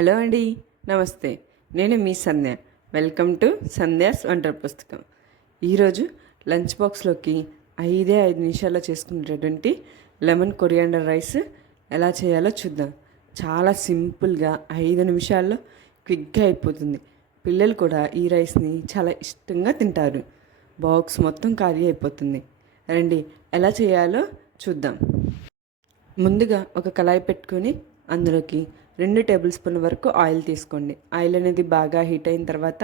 Hello అండి, నమస్తే. నేను మీ సంధ్య. వెల్కమ్ టు సంధ్యాస్ వంటర్ పుస్తకం. ఈరోజు లంచ్ బాక్స్లోకి 5 నిమిషాల్లో చేసుకునేటటువంటి లెమన్ కొరియాండర్ రైస్ ఎలా చేయాలో చూద్దాం. చాలా సింపుల్గా 5 నిమిషాల్లో క్విక్గా అయిపోతుంది. పిల్లలు కూడా ఈ రైస్ని చాలా ఇష్టంగా తింటారు. బాక్స్ మొత్తం ఖాళీ అయిపోతుంది. రండి ఎలా చేయాలో చూద్దాం. ముందుగా ఒక కళాయి పెట్టుకొని అందులోకి 2 టేబుల్ స్పూన్ల వరకు ఆయిల్ తీసుకోండి. ఆయిల్ అనేది బాగా హీట్ అయిన తర్వాత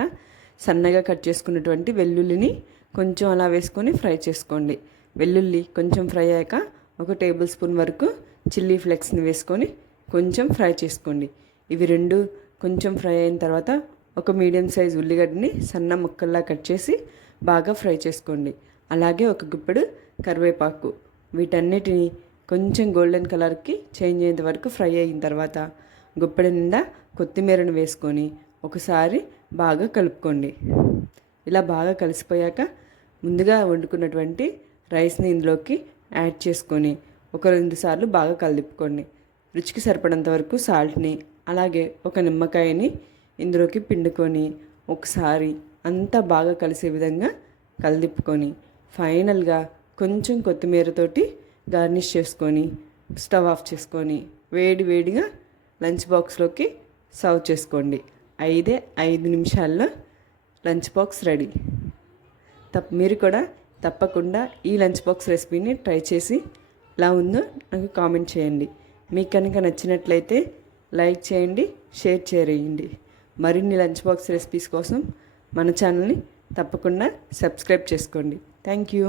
సన్నగా కట్ చేసుకున్నటువంటి వెల్లుల్లిని కొంచెం అలా వేసుకొని ఫ్రై చేసుకోండి. వెల్లుల్లి కొంచెం ఫ్రై అయ్యాక 1 టేబుల్ స్పూన్ వరకు చిల్లీ ఫ్లేక్స్ని వేసుకొని కొంచెం ఫ్రై చేసుకోండి. ఇవి రెండు కొంచెం ఫ్రై అయిన తర్వాత ఒక మీడియం సైజ్ ఉల్లిగడ్డని సన్న ముక్కల్లా కట్ చేసి బాగా ఫ్రై చేసుకోండి. అలాగే ఒక గుప్పెడు కరివేపాకు, వీటన్నిటిని కొంచెం గోల్డెన్ కలర్కి చేంజ్ అయ్యేంత వరకు ఫ్రై అయిన తర్వాత గుప్పెడు నిండా కొత్తిమీరను వేసుకొని ఒకసారి బాగా కలుపుకోండి. ఇలా బాగా కలిసిపోయాక ముందుగా వండుకున్నటువంటి రైస్ని ఇందులోకి యాడ్ చేసుకొని 1-2 సార్లు బాగా కలుపుకోండి. రుచికి సరిపడంత వరకు సాల్ట్ని, అలాగే ఒక నిమ్మకాయని ఇందులోకి పిండుకొని ఒకసారి అంతా బాగా కలిసే విధంగా కలిదిప్పుకొని ఫైనల్గా కొంచెం కొత్తిమీరతోటి గార్నిష్ చేసుకొని స్టవ్ ఆఫ్ చేసుకొని వేడిగా లంచ్ బాక్స్లోకి సర్వ్ చేసుకోండి. 5 నిమిషాల్లో లంచ్ బాక్స్ రెడీ. మీరు కూడా తప్పకుండా ఈ లంచ్ బాక్స్ రెసిపీని ట్రై చేసి ఎలా ఉందో నాకు కామెంట్ చేయండి. మీకు కనుక నచ్చినట్లయితే లైక్ చేయండి, షేర్ చేయండి. మరిన్ని లంచ్ బాక్స్ రెసిపీస్ కోసం మన ఛానల్ని తప్పకుండా సబ్స్క్రైబ్ చేసుకోండి. Thank you.